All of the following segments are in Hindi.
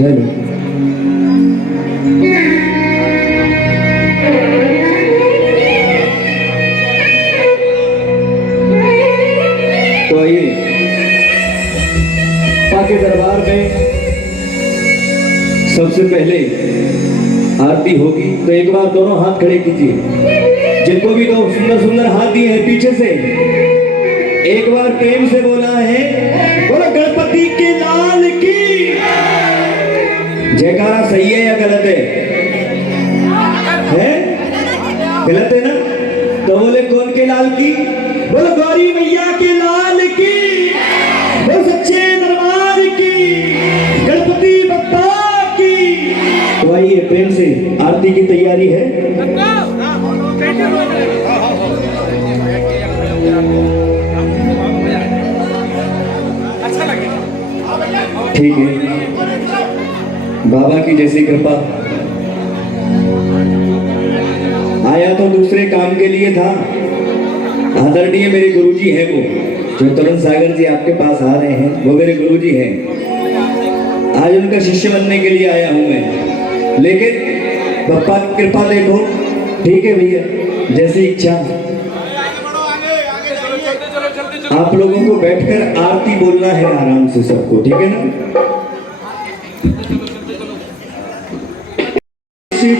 हेलो। तो आइए पाके दरबार में सबसे पहले आरती होगी, तो एक बार दोनों हाथ खड़े कीजिए। जिनको भी दो सुंदर सुंदर हाथ दिए हैं पीछे से, एक बार प्रेम से बोला है, बोलो गणपति के लाल की। जयकारा सही है या गलत है? गलत है ना? तो बोले कौन के लाल की? बोलो गौरी मैया के लाल की, बोलो सच्चे दरबार की, गणपति बप्पा की। तो आइए प्रेम से, आरती की तैयारी है। ठीक है, बाबा की जैसी कृपा। आया तो दूसरे काम के लिए था। आदरणीय मेरे गुरुजी हैं, वो जो तरुण सागर जी आपके पास आ रहे हैं, वो मेरे गुरुजी हैं। आज उनका शिष्य बनने के लिए आया हूं मैं, लेकिन पप्पा की कृपा देखो। ठीक है भैया, जैसी इच्छा। आप लोगों को बैठकर आरती बोलना है आराम से सबको, ठीक है ना?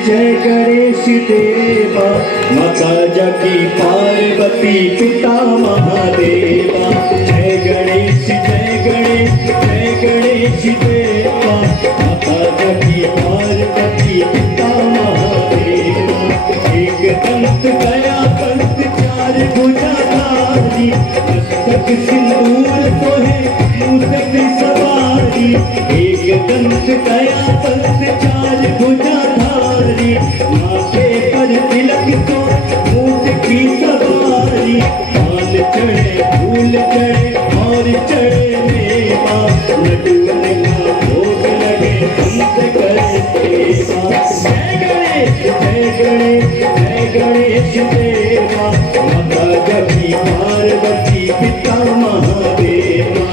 जय गणेश देवा, माता जकी पार्वती पिता महादेवा। जय गणेश जय गणेश जय गणेश देवा, माता जकी पार्वती पिता महादेवा। एक दंत गया दंत चार भुजाधारी, मस्तक सिंदूर सोहे मूषक सवारी। एक दंत गया दंत चार भुजाधारी, माथे पर तिलक तो मूषक की सवारी। पान चढ़े फूल चढ़े और चढ़े मेवा, लड्डूअन का भोग लगे संत करे सेवा। जय गणेश जय गणेश जय गणेश देवा, माता जकी पार्वती पिता महादेवा।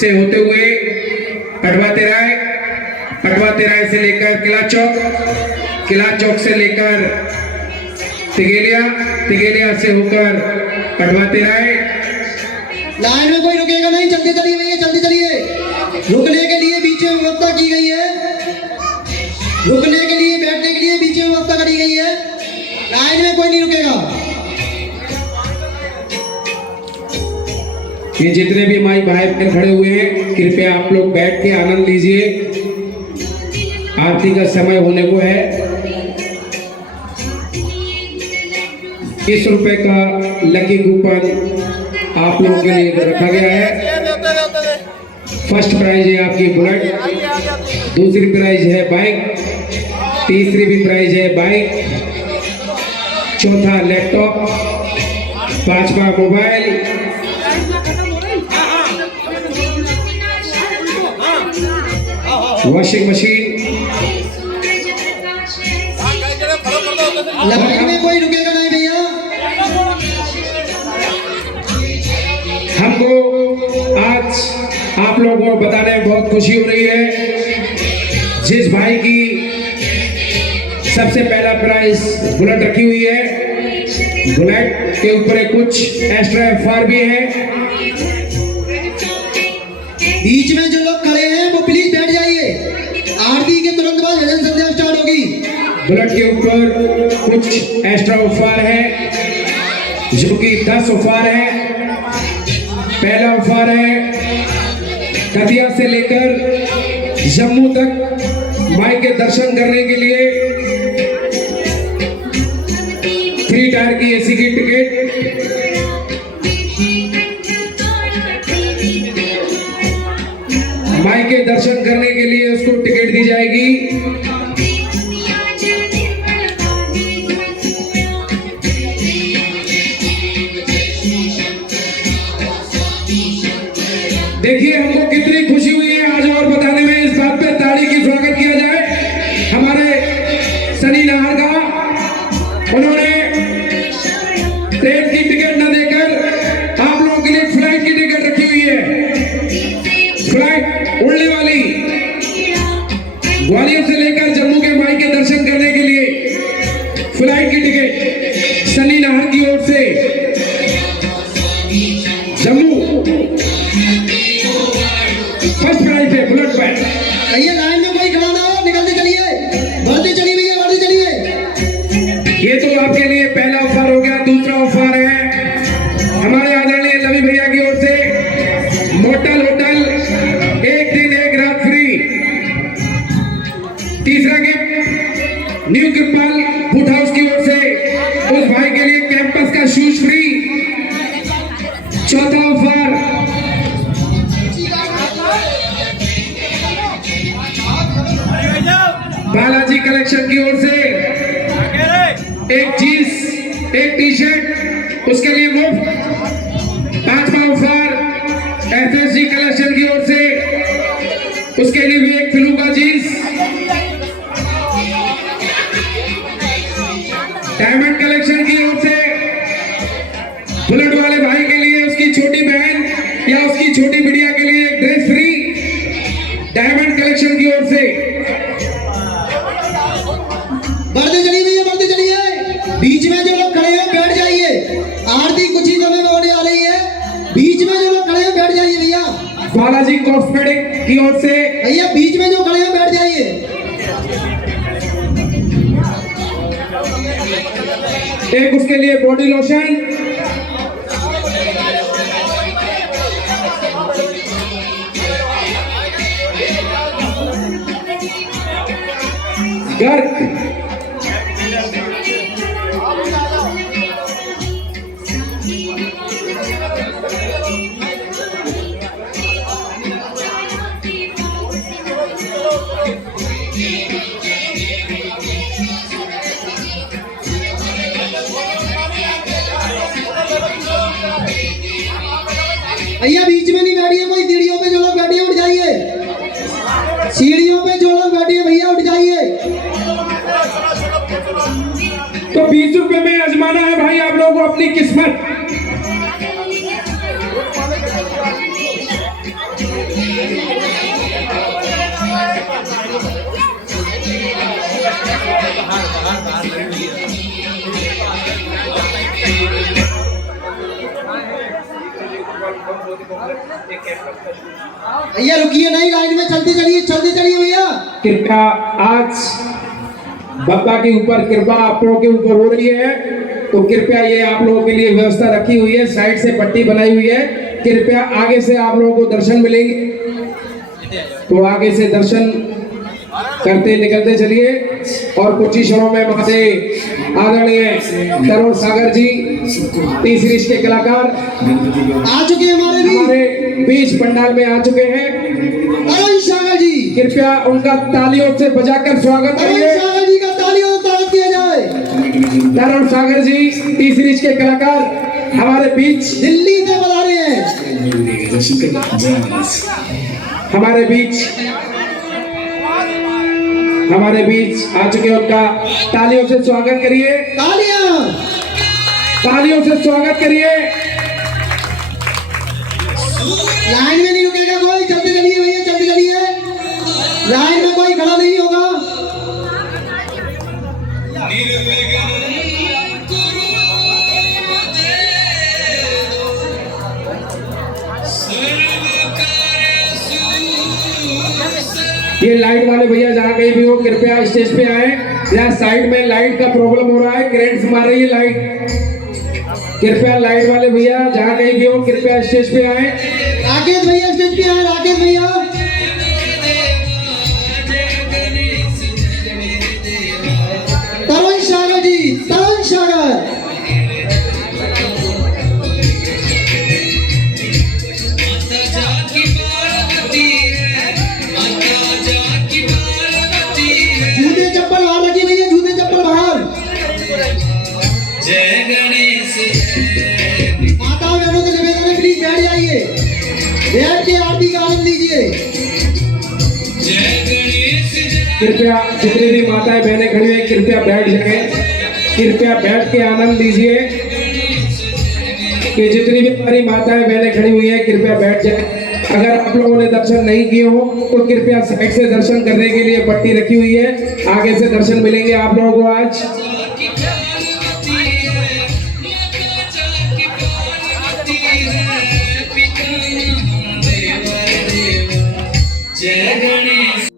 से होते हुए पटवा तेराय से लेकर किला चौक से लेकर तिगेलिया से होकर पटवा तेराय। लाइन में कोई रुकेगा नहीं, जल्दी चलिए भैया, जल्दी चलिए। रुकने के लिए बीच में व्यवस्था की गई है, रुकने के लिए बैठने के लिए बीच में व्यवस्था करी गई है। लाइन में कोई नहीं रुकेगा। ये जितने भी हमारे भाई बहन खड़े हुए हैं, कृपया आप लोग बैठ के आनंद लीजिए, आरती का समय होने को है। 30 रुपए का लकी कूपन आप लोगों के लिए रखा गया है। फर्स्ट प्राइज है आपकी बुलेट, दूसरी प्राइज है बाइक, तीसरी भी प्राइज है बाइक, चौथा लैपटॉप, पांचवा मोबाइल, वॉशिंग मशीन। लाइन में कोई रुकेगा नहीं भैया। हमको आज आप लोगों को बताने में बहुत खुशी हो रही है। जिस भाई की सबसे पहला प्राइज बुलेट रखी हुई है, बुलेट के ऊपर कुछ एक्स्ट्रा ऑफर भी है। बीच में जो लोग खड़े हैं वो प्लीज बैठ जाइए, आरती के तुरंत बाद भजन संध्या स्टार्ट होगी। बुलेट के ऊपर कुछ एक्स्ट्रा ऑफर है, जो कि 10 ऑफर है। पहला ऑफर है दतिया से लेकर जम्मू तक माई के दर्शन करने के लिए 3 टायर की एसी की टिकट। माई के दर्शन करने के लिए उसको टिकट दी जाएगी। देखिए हमको कितनी खुशी हुई है आज, और बताने में इस बात पे ताड़ी की स्वागत किया जाए हमारे सनी नाहर का। उन्होंने ट्रेन की टिकट न देकर आप लोगों के लिए फ्लाइट की टिकट रखी हुई है, फ्लाइट उड़ने वाली, ग्वालियर से लेकर जम्मू के माई के दर्शन करने के लिए फ्लाइट की टिकट सनी नाहर की ओर से जम्मू। फर्स्ट प्राइज है बुलेट पर। भैया लाइन में कोई खड़ा ना हो, निकलते चलिए, बढ़ते चलिए भैया, बढ़ते चलिए। ये तो आपके लिए पहला ऑफर हो गया। दूसरा ऑफर है हमारे आदरणीय लवी भैया की ओर से मोटल होटल 1 दिन 1 रात फ्री। तीसरा गिफ्ट न्यू कृपाल फूड हाउस की ओर से उस भाई के लिए कैंपस का शूज फ्री। चौथा ऑफर बालाजी कलेक्शन की ओर से एक जींस, एक टी शर्ट, उसके लिए मुफ्त। पांचवा ऑफर एफएसजी कलेक्शन की ओर से, उसके लिए भी एक फ्लू का जींस। डायमंड कलेक्शन की ओर से बुलेट वाले भाई के लिए उसकी छोटी बहन या उसकी छोटी बिटिया के लिए एक ड्रेस फ्री डायमंड कलेक्शन की ओर से। बढ़ते चलिए भैया, बढ़ते चलिए। बीच में जो लोग खड़े हैं बैठ जाइए, आरती कुछ ही समय में होने आ रही है। बीच में जो लोग खड़े हैं बैठ जाइए भैया। बालाजी कॉस्मेटिक की ओर से भैया बीच में जो खड़े हैं बैठ जाइए। एक उसके लिए बॉडी लोशन, गर्क, भैया बीच में नहीं बैठिए, कोई सीढ़ियों पे जो लोग बैठे उठ जाइए, सीढ़ियों पे जो लोग बैठे भैया उठ जाइए। तो 20 रुपए में आजमाना है भाई आप लोगों को अपनी किस्मत। भैया रुकिए नहीं, लाइन में चलते चलिए भैया। कृपया आज बाबा के ऊपर कृपा आप लोगों के ऊपर हो रही है, तो कृपया ये आप लोगों के लिए व्यवस्था रखी हुई है, साइड से पट्टी बनाई हुई है। कृपया आगे से आप लोगों को दर्शन मिलेंगे, तो आगे से दर्शन करते निकलते चलिए। और कुछ ही क्षणों में हमारे आदरणीय तरुण सागर जी, तीसरी के कलाकार आ चुके हैं हमारे बीच पंडाल में आ चुके हैं। तरुण सागर जी, कृपया उनका तालियों से बजाकर स्वागत करिए। तरुण सागर जी का तालियों से स्वागत किया जाए। तरुण सागर जी, तीसरी के कलाकार हमारे बीच दिल्ली से बता रहे हैं, हमारे बीच आ चुके हैं। उनका तालियों से स्वागत करिए, तालियों से स्वागत करिए। लाइन में नहीं रुकेगा कोई, चलते चलिए भैया, चलते चलिए। लाइन में कोई खड़ा नहीं होगा। ये लाइट वाले भैया जहाँ कहीं भी हो कृपया स्टेज पे आए। यहाँ साइड में लाइट का प्रॉब्लम हो रहा है, करंट मार रही है लाइट। कृपया लाइट वाले भैया जहाँ कहीं भी हो कृपया स्टेज पे आए। राकेश भैया स्टेज पे आए, राकेश भैया। तरुण सागर जी, तरुण सागर। जूते चप्पल बाहर रखिए भैया, जूते चप्पल बाहर। माता बहनों के निवेदन है, प्लीज बैठ जाइए, बैठ के आरती का आनंद लीजिए। कृपया जितनी भी माताएं बहनें खड़ी हैं कृपया बैठ जाएं, कृपया बैठ के आनंद लीजिए। कि जितनी भी हमारी माताएं बहनें खड़ी हुई हैं कृपया बैठ जाएं। अगर आप लोगों ने दर्शन नहीं किए हो तो कृपया साइड से दर्शन करने के लिए पट्टी रखी हुई है, आगे से दर्शन मिलेंगे आप लोगों को आज। जय गणेश।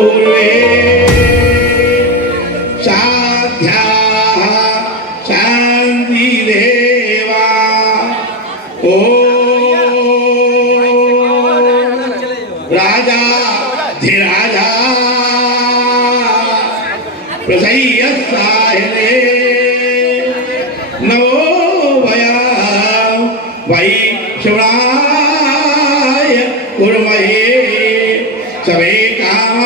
पूर्वे साध्या शांति देवा ओ राजा धीराजा प्रसय्यसाहिने नमो वया वै शिवाय कुर्महे सवे काम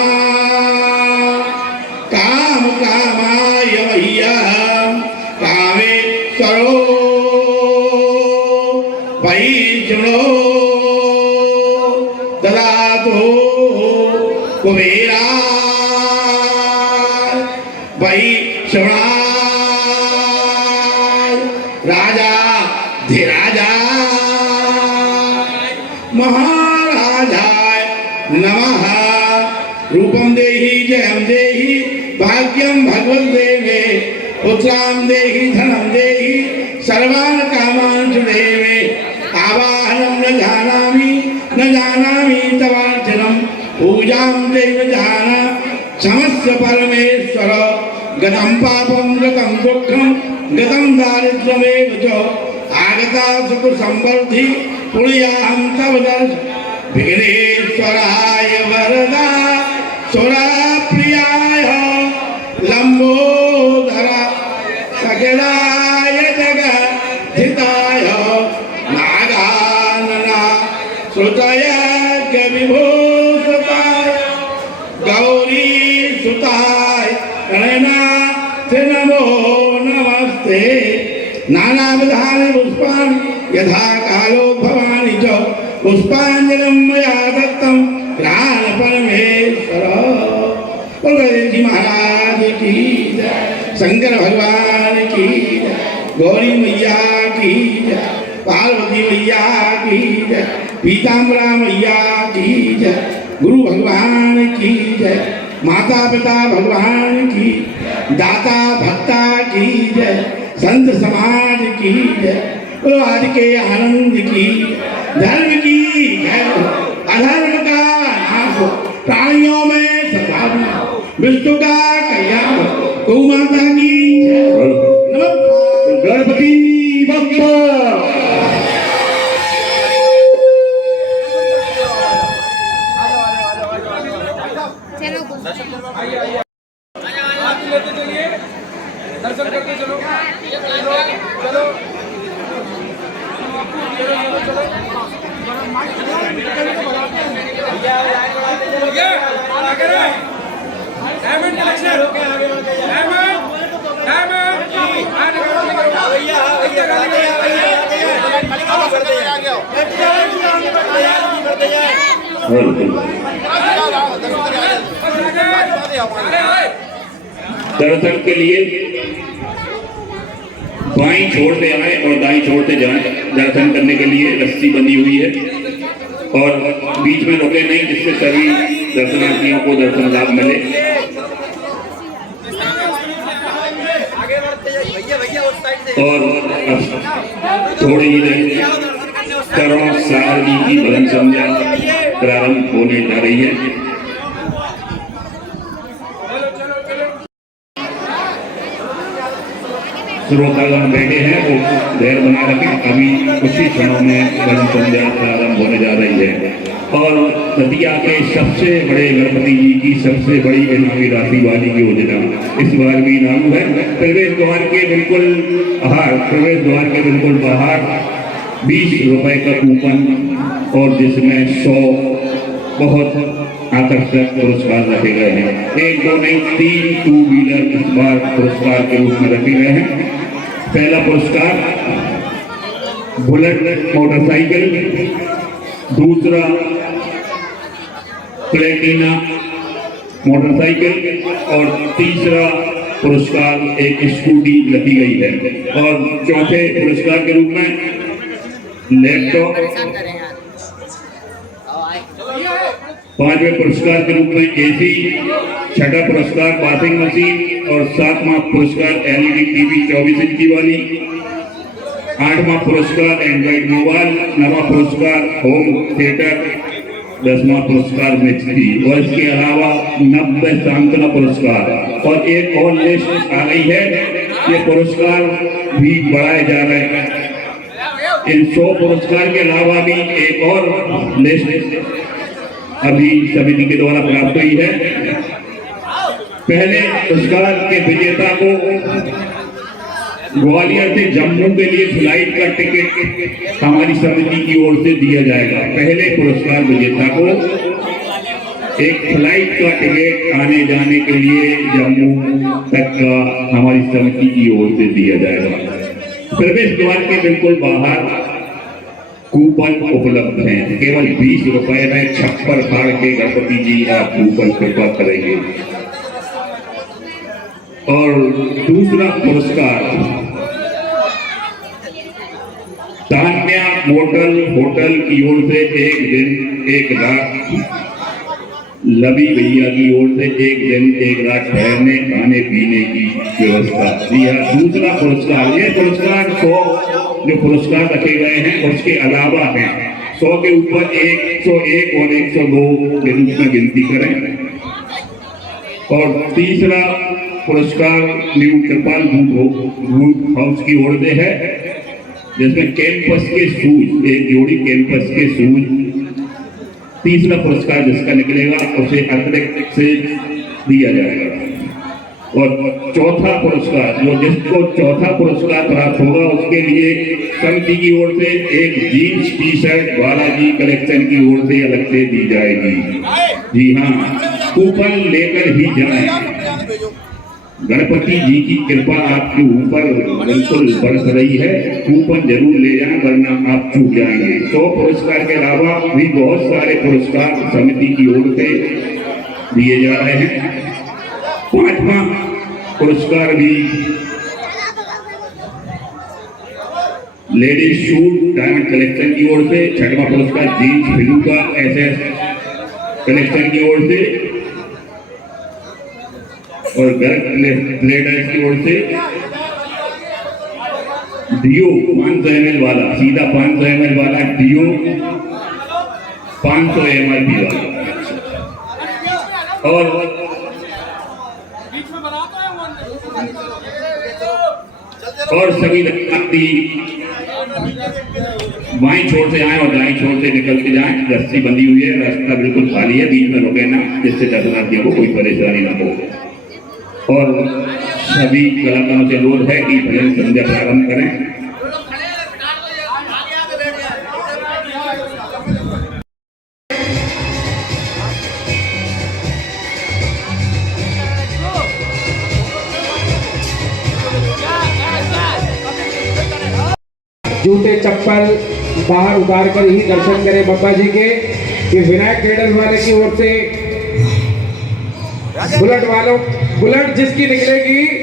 कामाय मह्यं कामेश्वरो वै शिवो ददातु कुबेरा वै शिवराय राजा धीराजा महाराजाय नमः रूपं देहि जयं देहि भाग्यं भगवन् देवे पुत्रां देहि धनं देहि सर्वान् कामान् देवे आवाहनं न जानामि तवार्चनं पूजां देव जाना समस्य परमेश्वर गतं पापं गतं दुःखं गतं दारिद्र्यमेव च आगता सुख संवर्धि पुण्याहं तव दर्श विघ्नेश्वराय वरदा सुराप्रियाय लंबोदरा सकलाय जगद्धिताय नागानना श्रुतय विभूषिताय गौरी सुताय गणनाथ नमो नमस्ते नानाविधानि पुष्पाणि यथा कालो भवानि च पुष्पांजलिं मया दत्तं प्राण परमेश्वर बलदेव जी महाराज की जय शंकर भगवान की जय गौरी मैया की जय पार्वती मैया की जय पीताम्बरा मैया की जय गुरु भगवान की जय माता पिता भगवान की दाता भक्ता की जय संत समाज की जय आज के आनंद की धर्म की जय अधर्म का नाश प्राणियों में सद्भावना विष्णु का कल्याण गौ माता की जय नमः गणपति बप्पा दर्शन करके चलो चलो दर्शन के लिए बाईं छोर से आए और दाईं छोर से जाएं। दर्शन करने के लिए रस्सी बंधी हुई है और बीच में रुके नहीं, जिससे सभी दर्शनार्थियों को दर्शन लाभ मिले। और थोड़ी ही देर करुणा सागर जी की भजन संध्या प्रारंभ होने जा रही है। श्रोतागण बैठे हैं वो धैर्य बना रखें, अभी कुछ ही क्षणों में भजन संध्या प्रारंभ होने जा रही है। और दतिया के सबसे बड़े गणपति जी की सबसे बड़ी इनामी राशि वाली योजना इस बार भी लागू है। प्रवेश द्वार के बिल्कुल बाहर 20 रुपए का कूपन और जिसमें 100 बहुत आकर्षक पुरस्कार रखे गए हैं। 1 2 नहीं 3 टू व्हीलर इस बार पुरस्कार के रूप में रखे गए हैं। पहला पुरस्कार बुलेट मोटरसाइकिल, दूसरा प्लेटिना मोटरसाइकिल और तीसरा पुरस्कार एक स्कूटी रखी गई है। और चौथे पुरस्कार के रूप में लैपटॉप, पांचवें पुरस्कार के रूप में एसी, छठा पुरस्कार वॉशिंग मशीन और 7वां पुरस्कार LED टीवी 24 इंच की वाली, 8वां पुरस्कार एंड्रॉइड मोबाइल, 9वां पुरस्कार होम थिएटर, 10वां पुरस्कार मिली थी और इसके अलावा 90 सांत्वना पुरस्कार और एक और लिस्ट आ गई है। ये पुरस्कार भी बढ़ाए जा रहे हैं। इन 100 पुरस्कार के अलावा भी एक और लिस्ट अभी समिति के द्वारा प्राप्त हुई है। पहले पुरस्कार के विजेता को ग्वालियर से जम्मू के लिए फ्लाइट का टिकट हमारी समिति की ओर से दिया जाएगा। पहले पुरस्कार विजेता को एक फ्लाइट का टिकट आने जाने के लिए जम्मू तक का हमारी समिति की ओर से दिया जाएगा। प्रवेश द्वार के बिल्कुल बाहर कूपन उपलब्ध हैं। केवल 20 रुपए में छप्पर फाड़ के गणपति जी आप कूपन कृपा करेंगे। और दूसरा पुरस्कार तान्या मोटल होटल की ओर से 1 दिन 1 रात, लबी भैया की ओर से 1 दिन 1 रात ठहरने खाने पीने की व्यवस्था। जी हाँ, दूसरा पुरस्कार। ये पुरस्कार 100 जो पुरस्कार रखे गए हैं उसके अलावा है 100 के ऊपर 101 और 102 के रूप में गिनती करें। और तीसरा पुरस्कार न्यू कृपाल बूट हाउस की ओर से है, जिसमें कैंपस के शूज, एक जोड़ी कैंपस के शूज। तीसरा पुरस्कार जिसका निकलेगा उसे अतिरिक्त से दिया जाएगा। और चौथा पुरस्कार जिसको चौथा पुरस्कार प्राप्त होगा उसके लिए समिति की ओर से एक jeans T shirt Balaji collection की ओर से अलग से दी जाएगी। जी हाँ, कूपन लेकर ही जाएं। गणपति जी की कृपा आपके ऊपर बिल्कुल बरस रही है। कूपन जरूर ले जाएं वरना आप चूक जाएंगे। 100 पुरस्कार के अलावा भी बहुत सारे पुरस्कार समिति की ओर से दिए जा रहे हैं। 5वां पुरस्कार भी लेडीज शूट डायमंड कलेक्शन की ओर से। 6वां पुरस्कार जीन्स फिलू का SS कलेक्शन की ओर से और गर्ग लेडर्स की ओर से डियो 500 ml वाला, सीधा 500 ml वाला डियो 500 ml वाला। और सभी व्यक्ति बाईं छोर से आए और दाईं छोर से निकल के जाएं। रस्सी बंधी हुई है, रास्ता बिल्कुल खाली है, बीच में रुके ना, जिससे दर्शनार्थियों को कोई परेशानी ना हो। और सभी कलाकारों से अनुरोध है कि भजन संध्या प्रारंभ करें। जूते चप्पल बाहर उतार कर ही दर्शन करें बाबा जी के। कि विनायक ट्रेडर्स वाले की ओर से बुलेट वालों, बुलेट जिसकी निकलेगी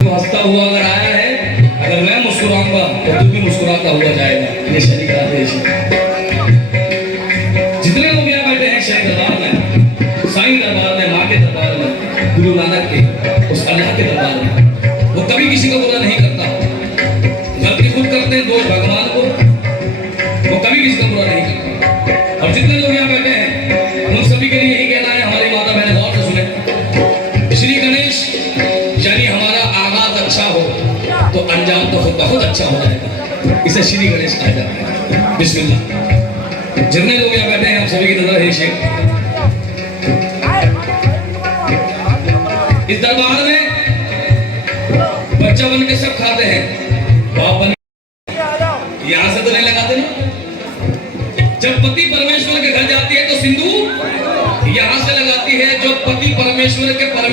हंसता हुआ अगर आया है, अगर मैं मुस्कुराऊंगा तो तू भी मुस्कुराता हुआ जाएगा। ये शनि का आदेश है। जितने लोग यहाँ बैठे हैं शनि दरबार में, साईं दरबार में, माँ के दरबार में, गुरु नानक के, उस अल्लाह के दरबार में, वो कभी किसी को बुरा नहीं करता। गलती खुद करते हैं दोष भगवान को, वो कभी किसी को बुरा नहीं करता। और जितने लोग यहाँ बैठे हैं उन सभी के लिए यही कहना है, हमारी माता बहन गौर से सुने। श्री गणेश यानी हमारा आगाज अच्छा हो तो अंजाम तो बहुत अच्छा हो जाएगा। इसे श्री गणेश कहा जाता है। बिस्मिल्लाह। जितने लोग यहाँ बैठे हैं आप सभी की नजर है शेख। इस दरबार में बच्चा बन के सब खाते हैं, बाप बन यहाँ से तो नहीं लगाते ना। जब पति परमेश्वर के घर जाती है तो सिंदूर यहाँ से लगाती है। जो पति परमेश्वर के घर